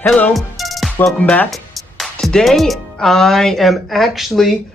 Hello, welcome back. Today I am actually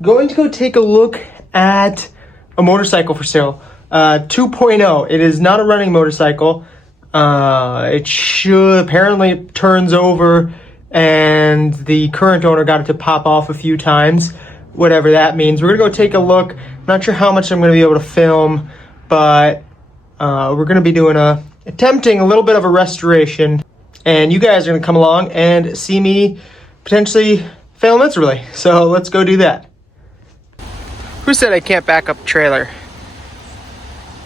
going to go take a look at a motorcycle for sale. 2.0. It is not a running motorcycle. It should apparently turns over and the current owner got it to pop off a few times, whatever that means. We're gonna go take a look. I'm not sure how much I'm gonna be able to film, but we're gonna be doing attempting a little bit of a restoration, and you guys are gonna come along and see me potentially fail miserably. So let's go do that. Who said I can't back up a trailer?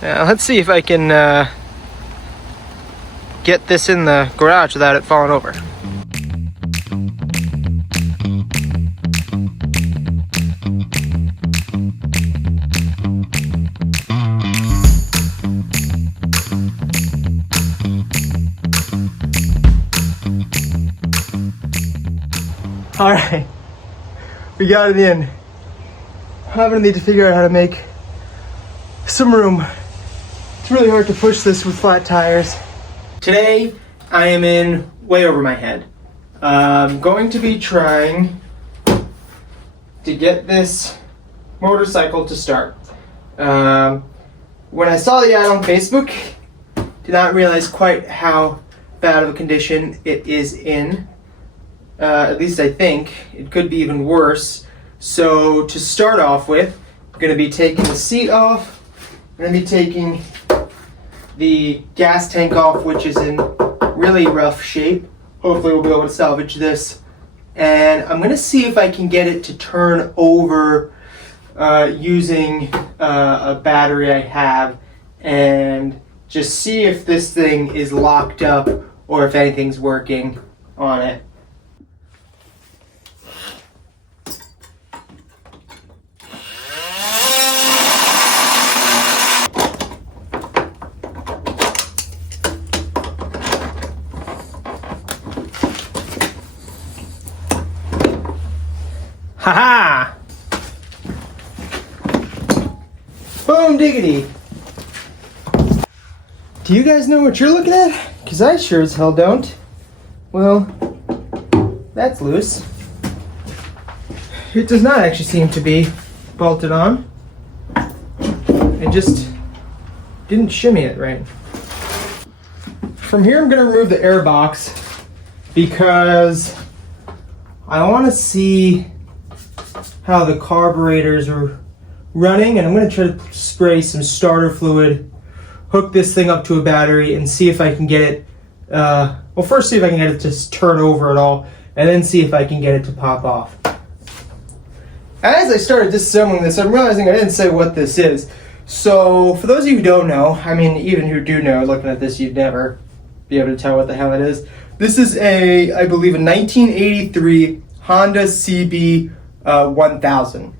Let's see if I can get this in the garage without it falling over. All right, we got it in. I'm gonna need to figure out how to make some room. It's really hard to push this with flat tires. Today, I am in way over my head. I'm going to be trying to get this motorcycle to start. When I saw the ad on Facebook, did not realize quite how bad of a condition it is in. At least I think. It could be even worse. So to start off with, I'm going to be taking the seat off. I'm going to be taking the gas tank off, which is in really rough shape. Hopefully we'll be able to salvage this. And I'm going to see if I can get it to turn over using a battery I have, and just see if this thing is locked up or if anything's working on it. Haha! Boom diggity! Do you guys know what you're looking at? Because I sure as hell don't. Well, that's loose. It does not actually seem to be bolted on. It just didn't shimmy it right. From here I'm going to remove the air box because I want to see how the carburetors are running, and I'm going to try to spray some starter fluid, hook this thing up to a battery, and see if I can get it, well, first see if I can get it to turn over at all, and then see if I can get it to pop off. As I started disassembling this, I'm realizing I didn't say what this is. So for those of you who don't know, I mean, even who do know, looking at this, you'd never be able to tell what the hell it is. This is I believe a 1983 Honda Cb1000.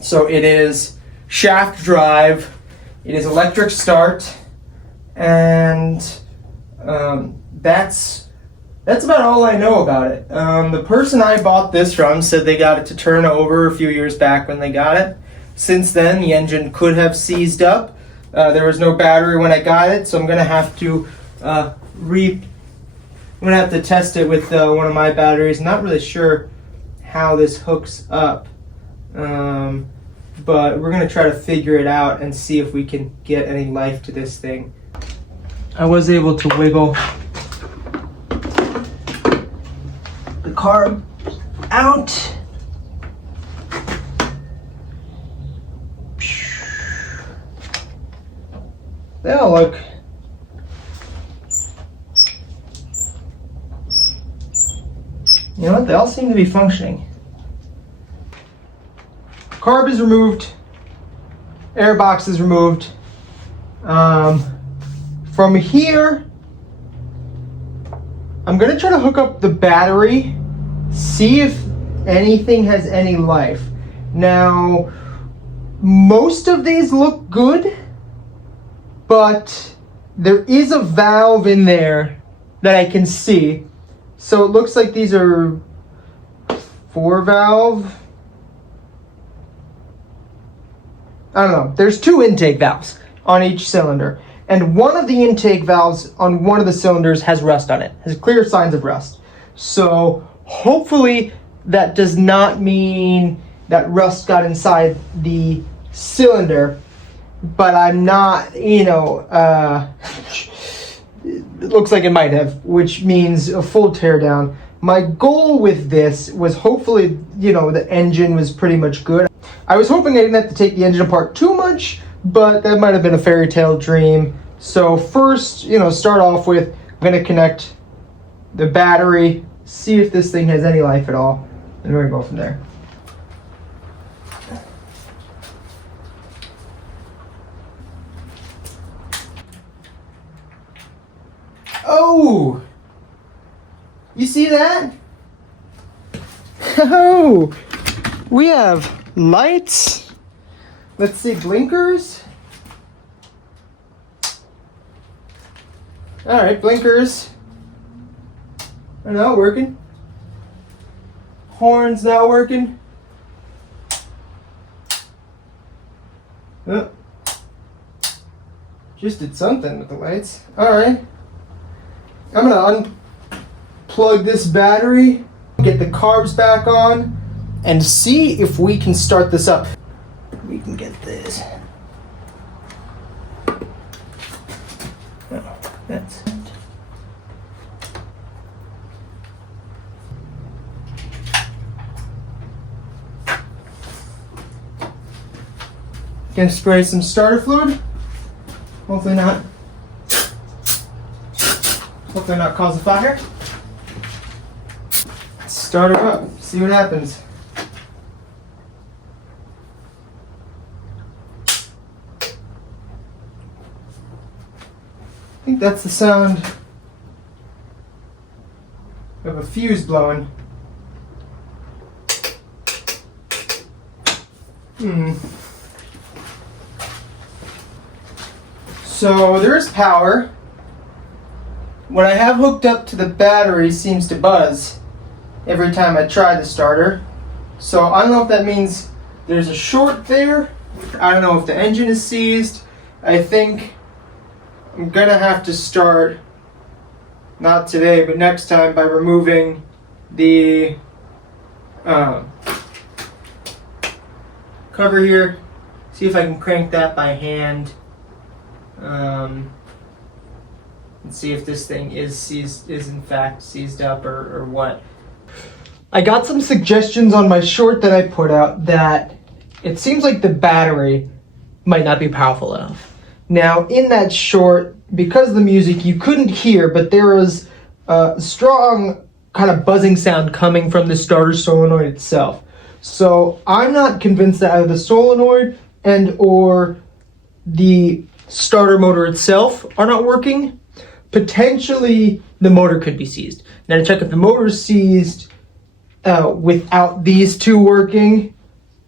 So it is shaft drive, it is electric start, and that's about all I know about it. The person I bought this from said they got it to turn over a few years back when they got it. Since then, the engine could have seized up. There was no battery when I got it, so I'm gonna have to test it with one of my batteries. I'm not really sure how this hooks up, but we're gonna try to figure it out and see if we can get any life to this thing. I was able to wiggle the carb out. They all look You know what? They all seem to be functioning. Carb is removed. Air box is removed. From here, I'm going to try to hook up the battery, see if anything has any life. Now, most of these look good, but there is a valve in there that I can see. So it looks like these are 4-valve. I don't know. There's 2 intake valves on each cylinder. and one of the intake valves on one of the cylinders has rust on it, has clear signs of rust. So hopefully that does not mean that rust got inside the cylinder, but I'm not, it looks like it might have, which means a full teardown. My goal with this was hopefully, the engine was pretty much good. I was hoping I didn't have to take the engine apart too much, but that might have been a fairy tale dream. So first, start off with, I'm gonna connect the battery, see if this thing has any life at all, and we're gonna go from there. Oh! You see that? Oh! We have lights. Let's see, blinkers. Alright, blinkers. Are not working. Horn's not working. Oh. Just did something with the lights. Alright. I'm gonna unplug this battery, get the carbs back on, and see if we can start this up. We can get this. Oh, that's it. Gonna spray some starter fluid. Hopefully not cause a fire. Start her up, see what happens. I think that's the sound of a fuse blowing. So there is power. What I have hooked up to the battery seems to buzz every time I try the starter. So I don't know if that means there's a short there. I don't know if the engine is seized. I think I'm gonna have to start, not today, but next time, by removing the cover here. See if I can crank that by hand. And see if this thing is in fact seized up or what. I got some suggestions on my short that I put out that it seems like the battery might not be powerful enough. Now in that short, because of the music you couldn't hear, but there was a strong kind of buzzing sound coming from the starter solenoid itself. So I'm not convinced that either the solenoid and or the starter motor itself are not working. Potentially the motor could be seized. Now to check if the motor is seized without these two working,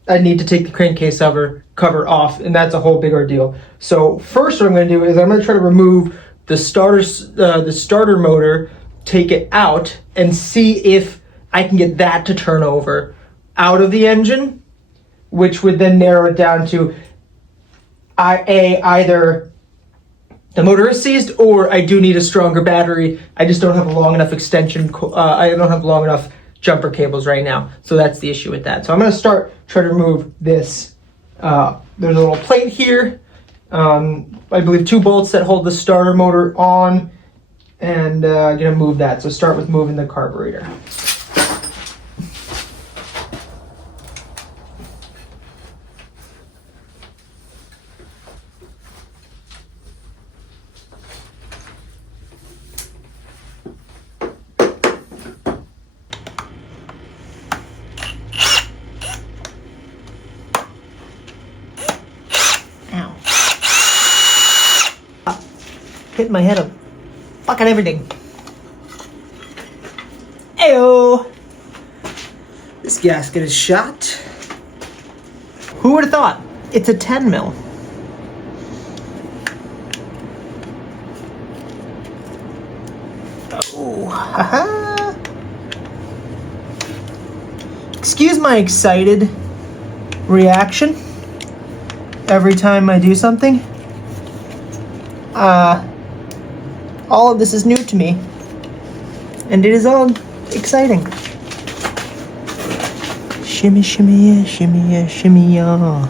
I need to take the crankcase cover off, and that's a whole big ordeal. So first what I'm going to do is I'm going to try to remove the starter motor, take it out, and see if I can get that to turn over out of the engine, which would then narrow it down to either the motor is seized or I do need a stronger battery. I just don't have a long enough extension. I don't have long enough jumper cables right now. So that's the issue with that. So I'm going to try to remove this. There's a little plate here. I believe 2 bolts that hold the starter motor on, and I'm going to move that. So start with moving the carburetor. Hit my head on fucking everything. Ayo! This gasket is shot. Who would have thought? It's a 10 mil. Oh, haha. Excuse my excited reaction every time I do something. all of this is new to me, and it is all exciting. Shimmy, shimmy, yeah, shimmy, yeah, shimmy, yeah.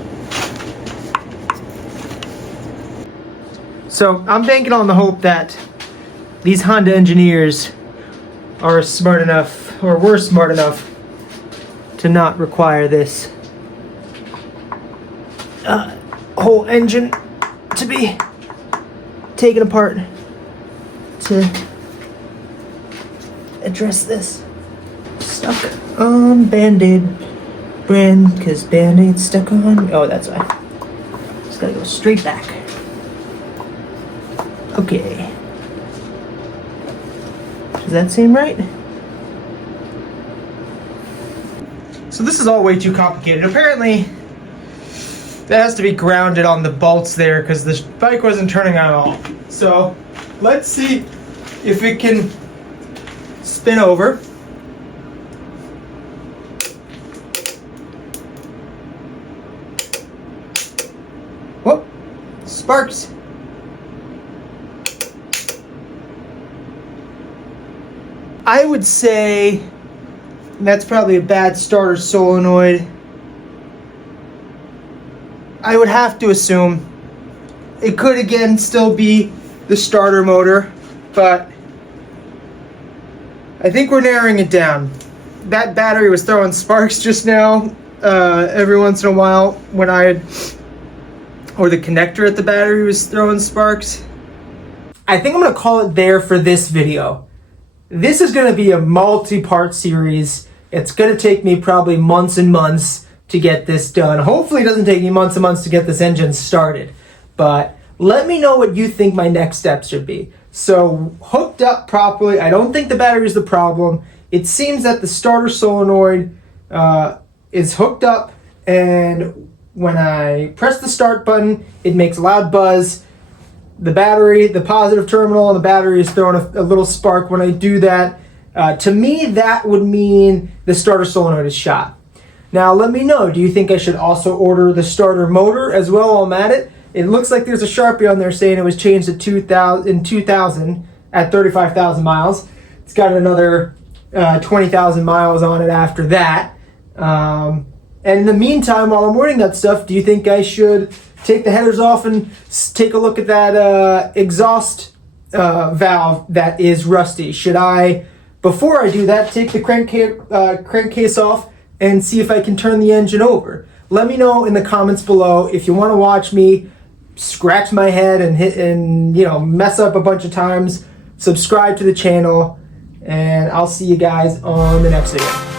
So I'm banking on the hope that these Honda engineers are smart enough, or were smart enough, to not require this whole engine to be taken apart to address this. Stuck on Band-Aid brand, because Band-Aid's stuck on. Oh, that's why. Just gotta go straight back. Okay. Does that seem right? So this is all way too complicated. Apparently, that has to be grounded on the bolts there because the bike wasn't turning on at all. So let's see if it can spin over. Whoop, sparks. I would say that's probably a bad starter solenoid. I would have to assume it could again still be the starter motor, but I think we're narrowing it down. That battery was throwing sparks just now every once in a while when or the connector at the battery was throwing sparks. I think I'm gonna call it there for this video. This is gonna be a multi-part series. It's gonna take me probably months and months to get this done. Hopefully it doesn't take me months and months to get this engine started, but let me know what you think my next steps should be. So hooked up properly, I don't think the battery is the problem. It seems that the starter solenoid is hooked up, and when I press the start button, it makes a loud buzz. The battery, the positive terminal on the battery is throwing a little spark when I do that. To me, that would mean the starter solenoid is shot. Now, let me know, do you think I should also order the starter motor as well while I'm at it? It looks like there's a Sharpie on there saying it was changed in 2000 at 35,000 miles. It's got another 20,000 miles on it after that. And in the meantime, while I'm ordering that stuff, do you think I should take the headers off and take a look at that exhaust valve that is rusty? Should I, before I do that, take the crankcase off and see if I can turn the engine over? Let me know in the comments below if you want to watch me scratch my head and mess up a bunch of times. Subscribe to the channel, and I'll see you guys on the next video.